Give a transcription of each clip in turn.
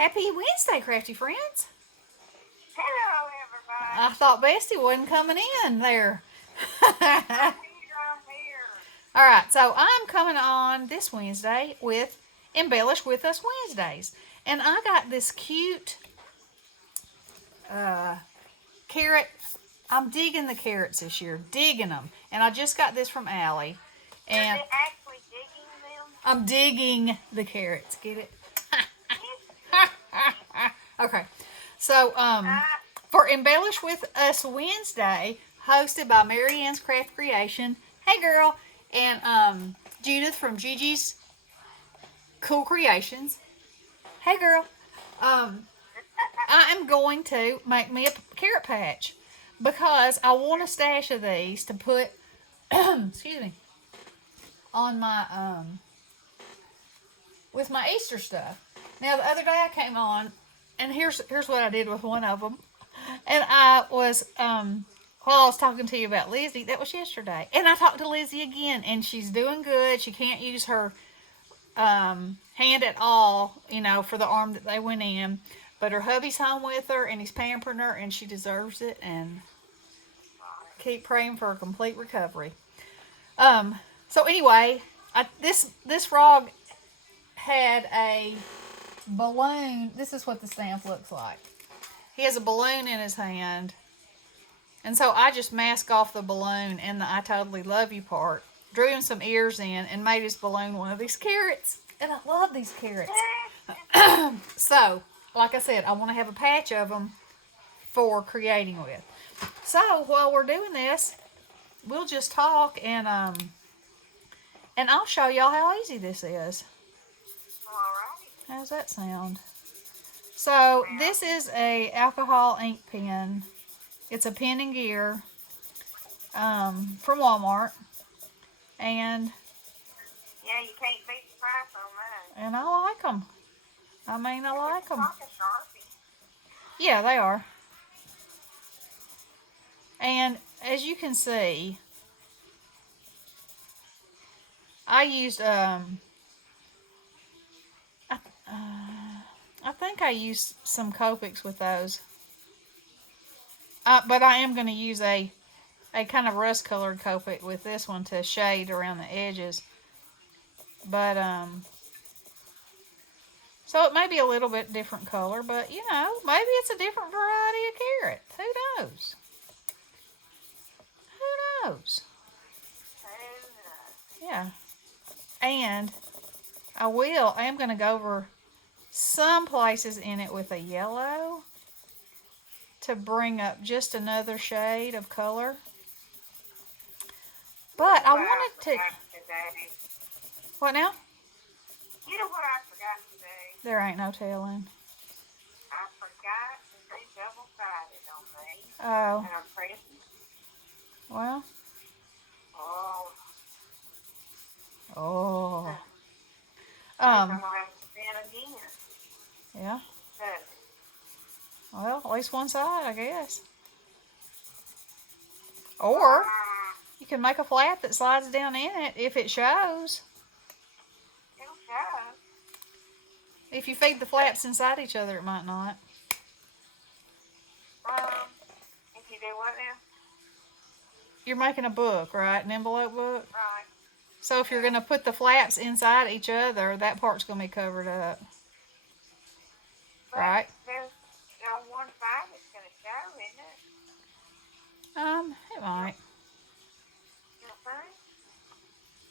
Happy Wednesday, crafty friends. Hello, I everybody. thought Bestie wasn't coming in there. I'm here. I'm here. All right, so I'm coming on this Wednesday with Embellish With Us Wednesdays. And I got this cute uh, carrot. I'm digging the carrots this year, digging them. And I just got this from Allie. You're And actually digging them? I'm digging the carrots. Get it? Okay. So, Ah, for Embellish With Us Wednesday, hosted by Mariann's Craft Creation. Hey, girl. And Judith from Gigi's Cool Creations. Hey, girl. Um, I am going to make me a carrot patch because I want a stash of these to put, excuse me, on my, with my Easter stuff. Now, the other day I came on, and here's what I did with one of them. And I was, while I was talking to you about Lizzie, that was yesterday. And I talked to Lizzie again, and she's doing good. She can't use her hand at all, for the arm that they went in. But her hubby's home with her, and he's pampering her, and she deserves it. And keep praying for a complete recovery. So anyway, this frog had a balloon. This is what the stamp looks like. He has a balloon in his hand. And so I just masked off the balloon and the I totally love you part. Drew him some ears in and made his balloon one of these carrots. And I love these carrots. So, like I said, I want to have a patch of them for creating with. So, while we're doing this, we'll just talk and I'll show y'all how easy this is. alrighty. How's that sound? So this is a alcohol ink pen. It's a pen and gear from Walmart, and Yeah, you can't beat the price on that. I like them. I mean, I like It's them. like a Sharpie. Yeah, they are. And as you can see, I used I think I used some Copics with those. But I am going to use a kind of rust colored Copic with this one to shade around the edges. But, so it may be a little bit different color, but maybe it's a different variety of carrot. Who knows? Who knows? Yeah. And I am going to go over some places in it with a yellow to bring up just another shade of color. But I wanted to... Today. What now? You know what I forgot today? There ain't no telling. I forgot to do double-sided on these. Oh, And I'm pressing. well. Oh. Oh. I'm going to have to spin again. Yeah. Good. Well, at least one side, I guess. Or you can make a flap that slides down in it if it shows. It'll show. If you feed the flaps inside each other, it might not. If you do what now? You're making a book, right? An envelope book? Right. So if you're going to put the flaps inside each other, that part's going to be covered up. But Right? there's on one side it's going to show, isn't it? It might. You think?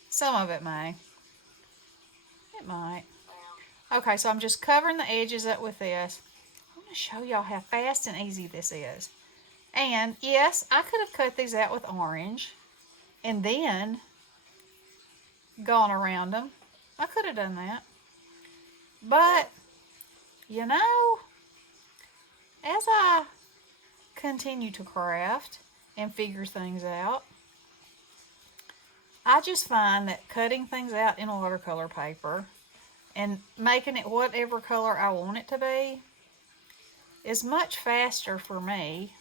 Some of it may. It might. Well, Okay, so I'm just covering the edges up with this. I'm going to show y'all how fast and easy this is. And yes, I could have cut these out with orange and then gone around them. I could have done that. But, as I continue to craft and figure things out, I just find that cutting things out in watercolor paper and making it whatever color I want it to be is much faster for me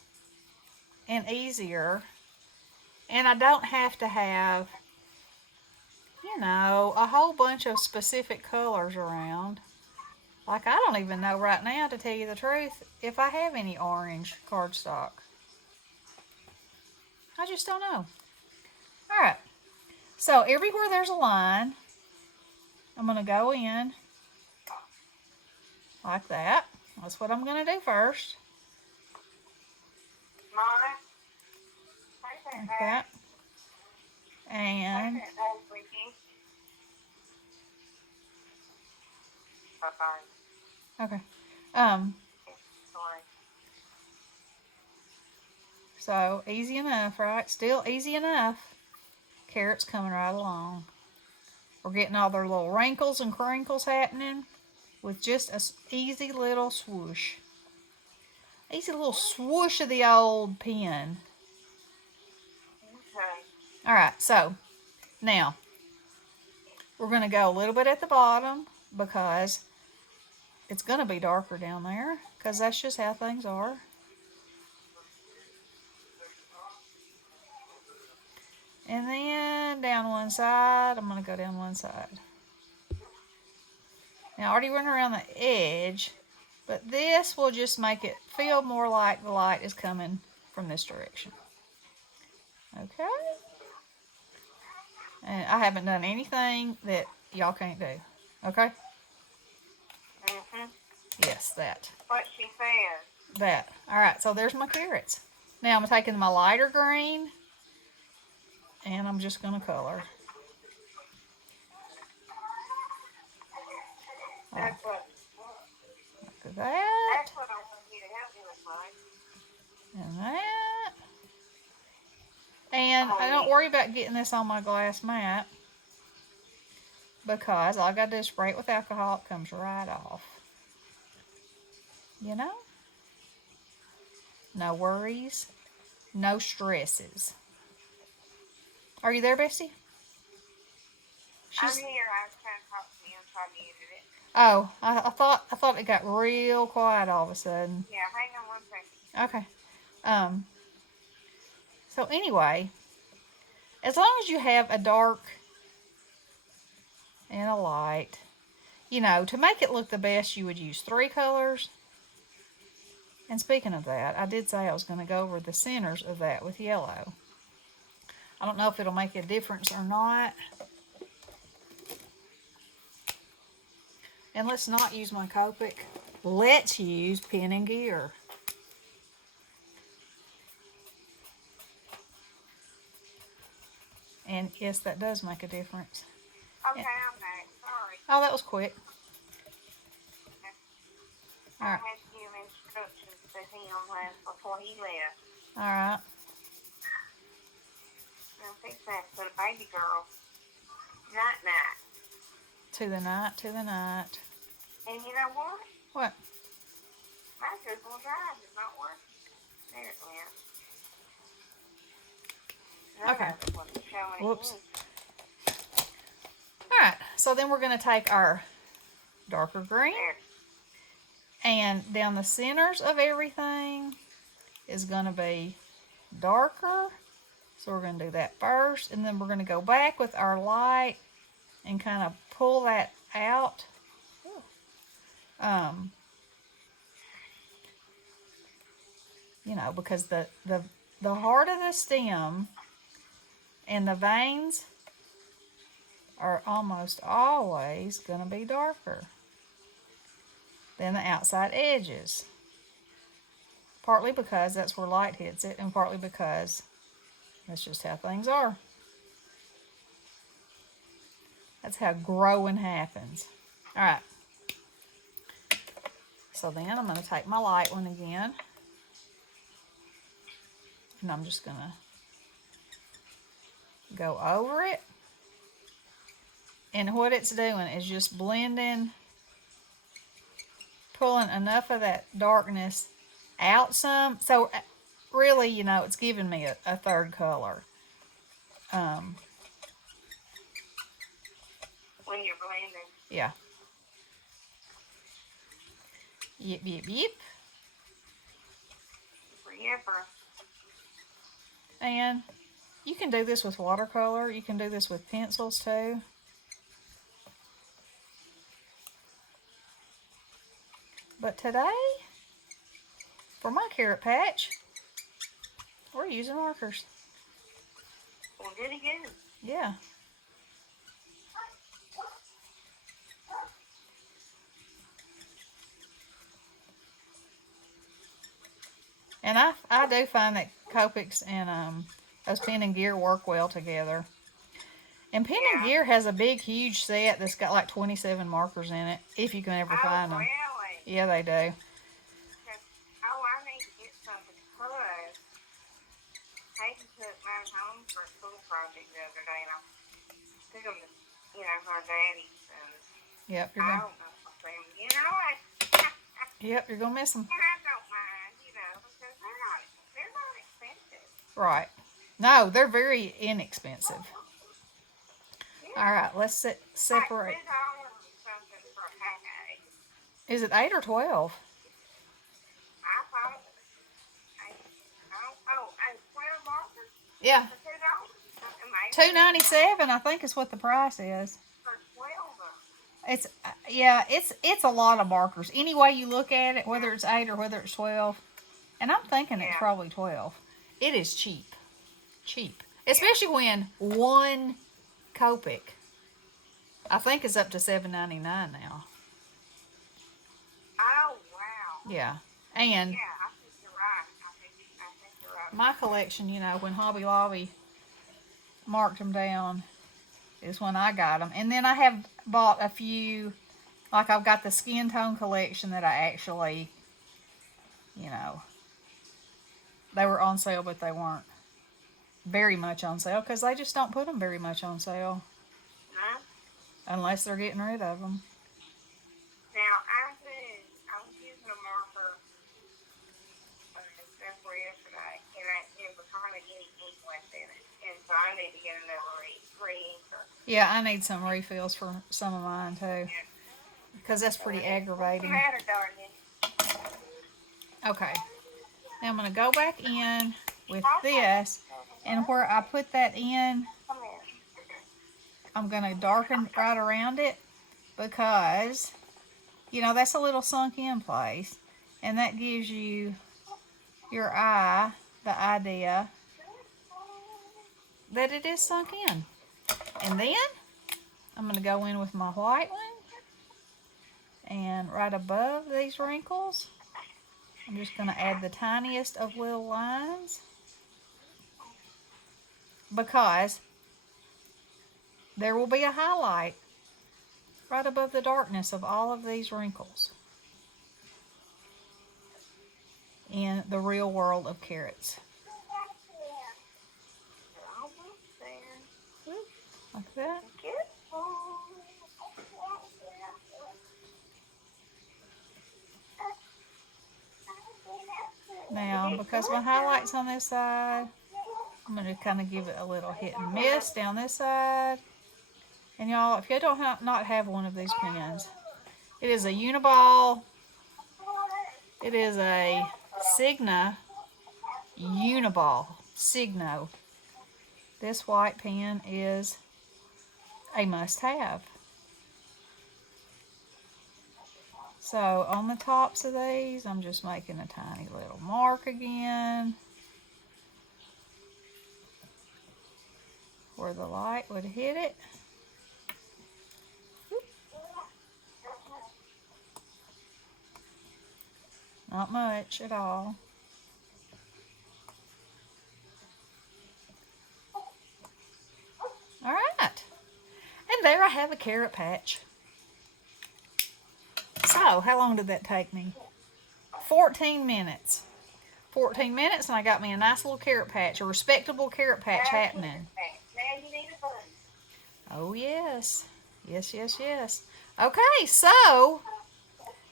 and easier. And I don't have to have, a whole bunch of specific colors around. Like, I don't even know right now, to tell you the truth, if I have any orange cardstock. I just don't know. Alright, so everywhere there's a line, I'm going to go in like that. That's what I'm going to do first. Mama, take Like that that. back. And Take that back, Ricky. Bye-bye. okay. Sorry. So easy enough, right? Still easy enough. Carrots coming right along. We're getting all their little wrinkles and crinkles happening with just a easy little swoosh. Easy little swoosh of the old pen. Okay. Alright, so now we're going to go a little bit at the bottom because it's going to be darker down there because that's just how things are. And then down one side, I'm going to go down one side. Now I already went around the edge, but this will just make it feel more like the light is coming from this direction. Okay? And I haven't done anything that y'all can't do. Okay? Yes, that. What she says. That. Alright, so there's my carrots. Now I'm taking my lighter green and I'm just going to color. That's what. Look at that. That's what I want you to help me with, Mike. And that. And I don't worry about getting this on my glass mat because all I got to do is spray it with alcohol. It comes right off. You know? No worries. No stresses. Are you there, Bessie? I'm here. I was trying to talk to you. I'm trying to edit it. Oh, I thought it got real quiet all of a sudden. Yeah, hang on 1 second. Okay. So anyway, as long as you have a dark and a light, you know, to make it look the best, you would use 3 colors. And speaking of that, I did say I was going to go over the centers of that with yellow. I don't know if it'll make a difference or not. And let's not use my Copic. Let's use Pen and Gear. And yes, that does make a difference. Okay, I'm back. Sorry. Oh, that was quick. I All right. had to give instructions to him before he left. All right. I'm fixing that for the baby girl. Night. To the night, to the night. And you know what? What? My Google Drive is not working. There it went. Okay. That wasn't showing Whoops. anything. All right. So then we're going to take our darker green. There. And down the centers of everything is going to be darker. So we're going to do that first. And then we're going to go back with our light and kind of pull that out. You know, because the heart of the stem and the veins are almost always going to be darker than the outside edges. Partly because that's where light hits it, and partly because that's just how things are. That's how growing happens. Alright. So then I'm going to take my light one again. And I'm just going to go over it. And what it's doing is just blending, pulling enough of that darkness out some. So really, you know, it's giving me a third color. When you're blending. Yeah. Yep, yep, yep. Forever. And you can do this with watercolor. You can do this with pencils too. But today, for my carrot patch, we're using markers. Well, good again. Yeah. And I do find that Copics and those Pen and Gear work well together. And Pen and Gear has a big, huge set that's got like 27 markers in it, if you can ever find them. Really? Yeah, they do. Oh, I need to get some because Hayden took mine home for a school project the other day, and I took them to, her daddy's, and Yep, I don't know if I'll see them again or what. Yep, you're gonna miss them. And I don't mind, because they're not expensive. Right. No, they're very inexpensive. Yeah. All right, let's separate. Like $2 something for a pack. Is it 8 or 12? I thought it was 12 markers Yeah. for $2. $2.97, I think, is what the price is. For 12 It's a lot of markers. Any way you look at it, whether it's 8 or whether it's 12, and I'm thinking it's probably 12. It is cheap, especially when one Copic, I think, is up to $7.99 now. Oh, wow. Yeah, and Yeah, I think you're right. I think you're right. my collection, when Hobby Lobby marked them down, is when I got them. And then I have bought a few, like I've got the skin tone collection that I actually, they were on sale, but they weren't very much on sale because they just don't put them very much on sale. Huh? Unless they're getting rid of them. Now, I was using a marker for yesterday, and it was hardly any ink left in it. And so I need to get another re-inker. Yeah, I need some refills for some of mine too. Because that's pretty aggravating. What's the matter, darling? Okay. Now I'm going to go back in with this. And where I put that in, Come here. I'm going to darken right around it. Because, that's a little sunk in place. And that gives you your eye the idea that it is sunk in. And then I'm going to go in with my white one, and right above these wrinkles I'm just going to add the tiniest of little lines, because there will be a highlight right above the darkness of all of these wrinkles in the real world of carrots. Like that. Now, because my highlight's on this side, I'm going to kind of give it a little hit and miss down this side. And y'all, if you don't not have one of these pens, it is a Uniball. It is a Signa Uniball. Signo. This white pen is a must-have. So on the tops of these, I'm just making a tiny little mark again where the light would hit it. Not much at all. All right. And there I have a carrot patch. So, how long did that take me? 14 minutes. 14 minutes, and I got me a nice little carrot patch, a respectable carrot patch happening. Now you need a bun. Oh, yes. Yes, yes, yes. Okay, so,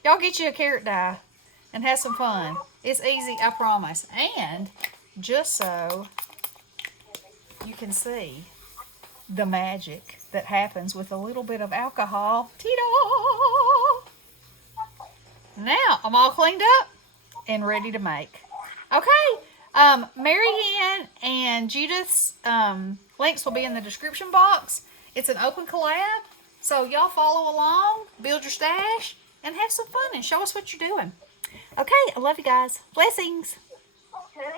y'all get you a carrot die and have some fun. It's easy, I promise. And, just so you can see the magic that happens with a little bit of alcohol. Ta-da! Now, I'm all cleaned up and ready to make. Okay, Marianne and Judith's links will be in the description box. It's an open collab, so y'all follow along, build your stash, and have some fun and show us what you're doing. Okay, I love you guys. Blessings. Okay.